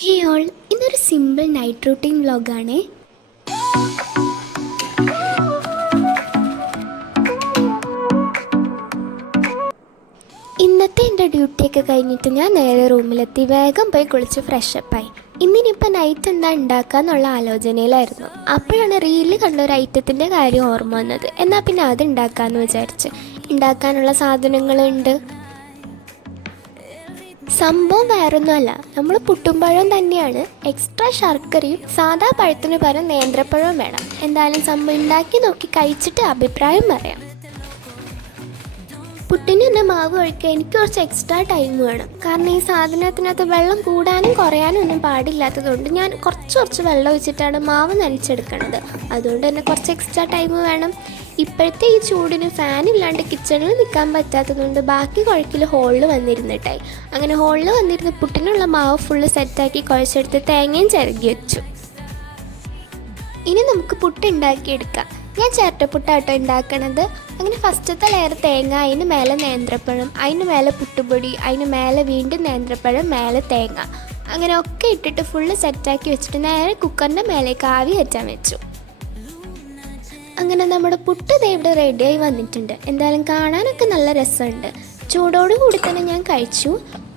ഹേ all, ഇന്നൊരു simple night routine വ്ളോഗാണേ. ഇന്നത്തെ എൻ്റെ ഡ്യൂട്ടിയൊക്കെ കഴിഞ്ഞിട്ട് ഞാൻ നേരെ റൂമിലെത്തി വേഗം പോയി കുളിച്ച് ഫ്രഷപ്പായി. ഇന്നിനിപ്പോൾ നൈറ്റ് എന്താ ഉണ്ടാക്കാന്നുള്ള ആലോചനയിലായിരുന്നു. അപ്പോഴാണ് റീലിൽ കണ്ട ഒരു ഐറ്റത്തിൻ്റെ കാര്യം ഓർമ്മ വന്നത്. എന്നാൽ പിന്നെ അത് ഉണ്ടാക്കാമെന്ന് വിചാരിച്ച്. ഉണ്ടാക്കാനുള്ള സാധനങ്ങളുണ്ട്. സംഭവം വേറൊന്നുമല്ല, നമ്മൾ പുട്ടുംപഴം തന്നെയാണ്. എക്സ്ട്രാ ശർക്കരയും സാധാ പഴത്തിന് പകരം നേന്ത്രപ്പഴവും വേണം. എന്തായാലും സംഭവം ഉണ്ടാക്കി നോക്കി കഴിച്ചിട്ട് അഭിപ്രായം പറയാം. പുട്ടിന് തന്നെ മാവ് ഒഴിക്കാൻ എനിക്ക് കുറച്ച് എക്സ്ട്രാ ടൈം വേണം. കാരണം ഈ സാധനത്തിനകത്ത് വെള്ളം കൂടാനും കുറയാനും ഒന്നും പാടില്ലാത്തതുകൊണ്ട് ഞാൻ കുറച്ച് വെള്ളം ഒഴിച്ചിട്ടാണ് മാവ് നനച്ചെടുക്കുന്നത്. അതുകൊണ്ട് തന്നെ കുറച്ച് എക്സ്ട്രാ ടൈം വേണം. ഇപ്പോഴത്തെ ഈ ചൂടിന് ഫാനില്ലാണ്ട് കിച്ചണിൽ നിൽക്കാൻ പറ്റാത്തതുകൊണ്ട് ബാക്കി കുഴക്കിൽ ഹോളിൽ വന്നിരുന്നിട്ടായി. അങ്ങനെ ഹോളിൽ വന്നിരുന്ന് പുട്ടിനുള്ള മാവ് ഫുള്ള് സെറ്റാക്കി കുഴച്ചെടുത്ത് തേങ്ങയും ചിരകി വെച്ചു. ഇനി നമുക്ക് പുട്ട് ഉണ്ടാക്കിയെടുക്കാം. ഞാൻ ചിരട്ടപ്പുട്ടാട്ടോ ഉണ്ടാക്കണത്. അങ്ങനെ ഫസ്റ്റത്തെ ലെയർ തേങ്ങ, അതിന് മേലെ നേന്ത്രപ്പഴം, അതിന് മേലെ പുട്ടുപൊടി, അതിന് മേലെ വീണ്ടും നേന്ത്രപ്പഴം, മേലെ തേങ്ങ, അങ്ങനെ ഒക്കെ ഇട്ടിട്ട് ഫുള്ള് സെറ്റാക്കി വെച്ചിട്ട് നേരെ കുക്കറിൻ്റെ മേലേക്ക് ആവി കയറ്റാൻ വെച്ചു. അങ്ങനെ നമ്മുടെ പുട്ട് ദേ ഇവിടെ റെഡിയായി വന്നിട്ടുണ്ട്. എന്തായാലും കാണാനൊക്കെ നല്ല രസമുണ്ട്. ചൂടോട് കൂടി തന്നെ ഞാൻ കഴിച്ചു.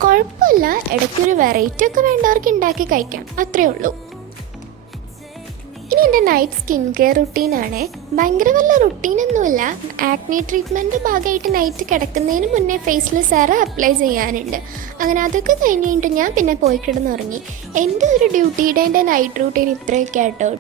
കുഴപ്പമില്ല, ഇടയ്ക്കൊരു വെറൈറ്റി ഒക്കെ വേണ്ടവർക്ക് ഉണ്ടാക്കി കഴിക്കാം, അത്രയേ ഉള്ളൂ. ഇനി എൻ്റെ നൈറ്റ് സ്കിൻ കെയർ റുട്ടീനാണ്. ഭയങ്കര വല്ല റുട്ടീനൊന്നുമില്ല. ആക്നി ട്രീറ്റ്മെൻറ്റ് ഭാഗമായിട്ട് നൈറ്റ് കിടക്കുന്നതിന് മുന്നേ ഫേസിൽ സെറം അപ്ലൈ ചെയ്യാനുണ്ട്. അങ്ങനെ അതൊക്കെ കഴിഞ്ഞിട്ട് ഞാൻ പിന്നെ പോയി കിടന്നുറങ്ങി. എൻ്റെ ഒരു ഡ്യൂട്ടിയുടെ എൻ്റെ നൈറ്റ് റൂട്ടീൻ ഇത്രയൊക്കെ ആട്ടോ.